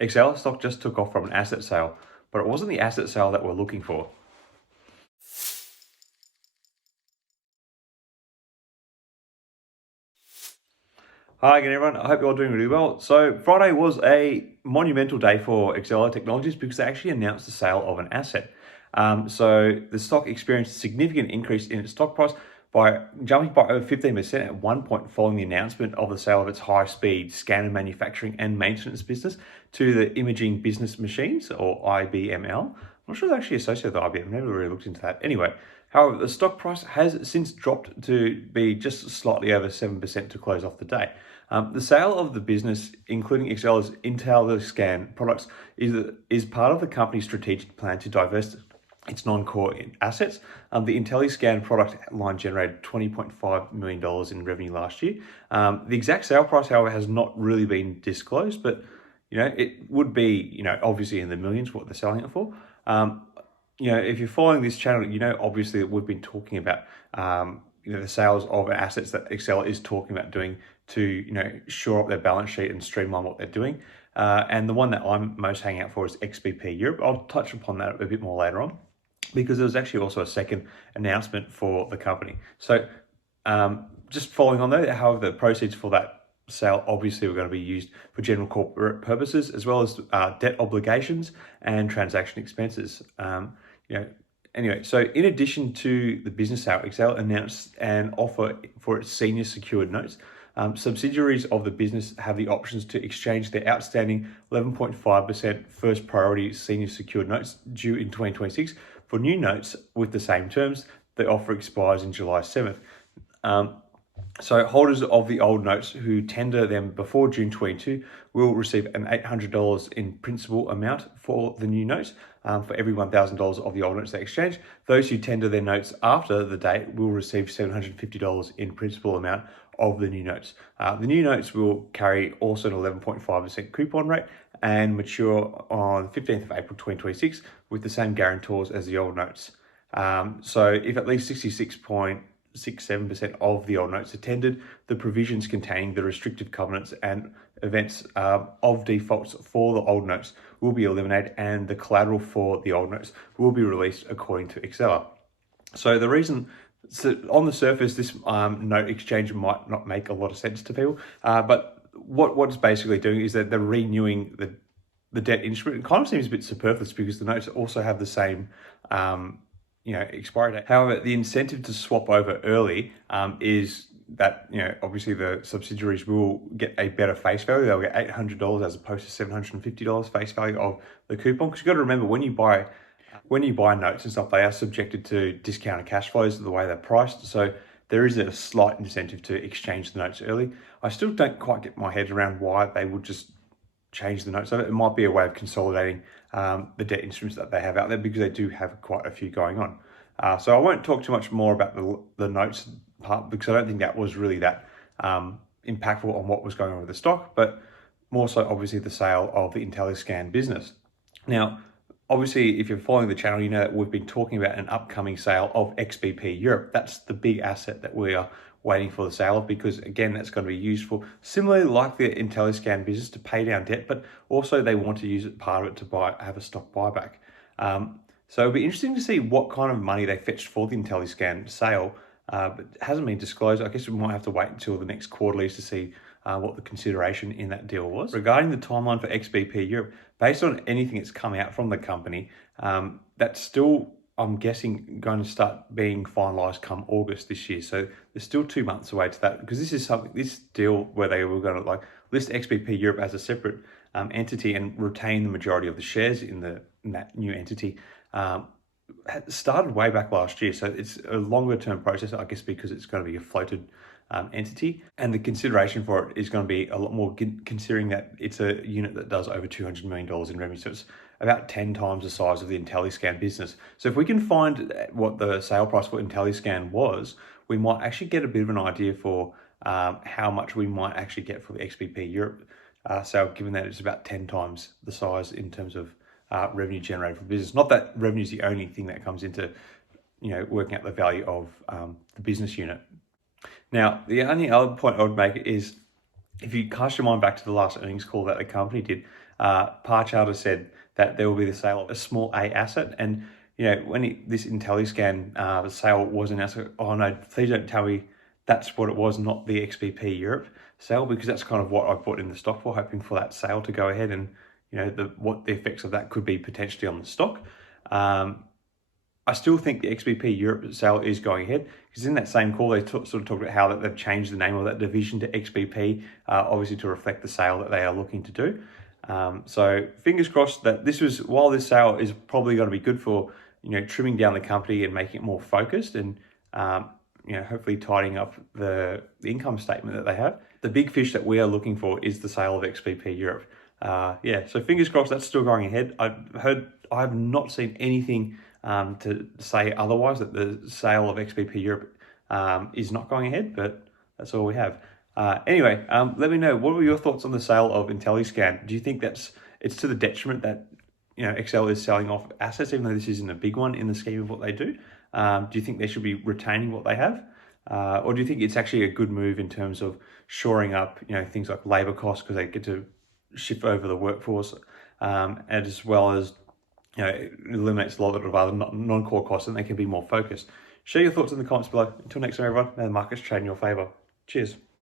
Exela stock just took off from an asset sale, but it wasn't the asset sale that we're looking for. Hi again, everyone. I hope you're all doing really well. So Friday was a monumental day for Exela Technologies because they actually announced the sale of an asset. So the stock experienced a significant increase in its stock price by jumping by over 15% at one point following the announcement of the sale of its high-speed scanner manufacturing and maintenance business to the Imaging Business Machines, or IBML. I'm not sure they're actually associated with IBM. I've never really looked into that. Anyway, however, the stock price has since dropped to be just slightly over 7% to close off the day. The sale of the business, including Exela's Intelliscan products, is part of the company's strategic plan to divest its non-core assets. The Intelliscan product line generated $20.5 million in revenue last year. The exact sale price, however, has not really been disclosed, but it would be obviously in the millions what they're selling it for. If you're following this channel, obviously that we've been talking about the sales of assets that Exela is talking about doing to shore up their balance sheet and streamline what they're doing. And the one that I'm most hanging out for is XBP Europe. I'll touch upon that a bit more later on, because there was actually also a second announcement for the company. So just following on though, however, the proceeds for that sale obviously were going to be used for general corporate purposes, as well as debt obligations and transaction expenses. Anyway, so in addition to the business sale, Exela announced an offer for its senior secured notes. Subsidiaries of the business have the options to exchange their outstanding 11.5% first priority senior secured notes due in 2026 for new notes with the same terms. The offer expires in July 7th. So holders of the old notes who tender them before June 22 will receive an $800 in principal amount for the new notes for every $1,000 of the old notes they exchange. Those who tender their notes after the date will receive $750 in principal amount of the new notes. The new notes will carry also an 11.5% coupon rate and mature on 15th of April 2026 with the same guarantors as the old notes. So if at least 66.67% of the old notes are tendered, the provisions containing the restrictive covenants and events of defaults for the old notes will be eliminated, and the collateral for the old notes will be released according to Exela. So the reason, so on the surface, this note exchange might not make a lot of sense to people, but what it's basically doing is that they're renewing the debt instrument. It kind of seems a bit superfluous because the notes also have the same expiry date. However, the incentive to swap over early is that obviously the subsidiaries will get a better face value. They'll get $800 as opposed to $750 face value of the coupon. Because you've got to remember, when you buy notes and stuff, they are subjected to discounted cash flows the way they're priced. So there is a slight incentive to exchange the notes early. I still don't quite get my head around why they would just change the notes. So it might be a way of consolidating the debt instruments that they have out there, because they do have quite a few going on. So I won't talk too much more about the notes part, because I don't think that was really that impactful on what was going on with the stock, but more so obviously the sale of the Intelliscan business. Now, obviously, if you're following the channel, you know that we've been talking about an upcoming sale of XBP Europe. That's the big asset that we are waiting for the sale of, because again, that's going to be used for, similarly like the Intelliscan business, to pay down debt, but also they want to use it, part of it, to have a stock buyback. So it'll be interesting to see what kind of money they fetched for the Intelliscan sale, but it hasn't been disclosed. I guess we might have to wait until the next quarterlies to see what the consideration in that deal was. Regarding the timeline for XBP Europe, based on anything that's come out from the company, that's still, I'm guessing, going to start being finalised come August this year. So there's still 2 months away to that, because this deal where they were going to list XBP Europe as a separate entity and retain the majority of the shares in that new entity, started way back last year. So it's a longer term process, I guess, because it's going to be a floated entity, and the consideration for it is going to be a lot more, considering that it's a unit that does over $200 million in revenue. So it's about 10 times the size of the Intelliscan business. So if we can find what the sale price for Intelliscan was, we might actually get a bit of an idea for how much we might actually get for the XBP Europe sale, given that it's about 10 times the size in terms of revenue generated from business. Not that revenue is the only thing that comes into working out the value of the business unit. Now, the only other point I would make is, if you cast your mind back to the last earnings call that the company did, Par Charter said that there will be the sale of a small A asset, and when this Intelliscan sale was announced, oh no, please don't tell me that's what it was, not the XBP Europe sale, because that's kind of what I bought in the stock for, hoping for that sale to go ahead, and what the effects of that could be potentially on the stock. I still think the XBP Europe sale is going ahead, because in that same call they sort of talked about how that they've changed the name of that division to XBP, obviously to reflect the sale that they are looking to do. So fingers crossed that while this sale is probably going to be good for trimming down the company and making it more focused, and hopefully tidying up the income statement that they have. The big fish that we are looking for is the sale of XBP Europe. So fingers crossed that's still going ahead. I have not seen anything to say otherwise, that the sale of XBP Europe is not going ahead, but that's all we have. Anyway, let me know, what were your thoughts on the sale of Intelliscan? Do you think it's to the detriment that Exela is selling off assets, even though this isn't a big one in the scheme of what they do? Do you think they should be retaining what they have? Or do you think it's actually a good move in terms of shoring up things like labor costs, because they get to shift over the workforce, and as well as it eliminates a lot of other non-core costs, and they can be more focused? Share your thoughts in the comments below. Until next time, everyone, may the markets trade in your favor. Cheers.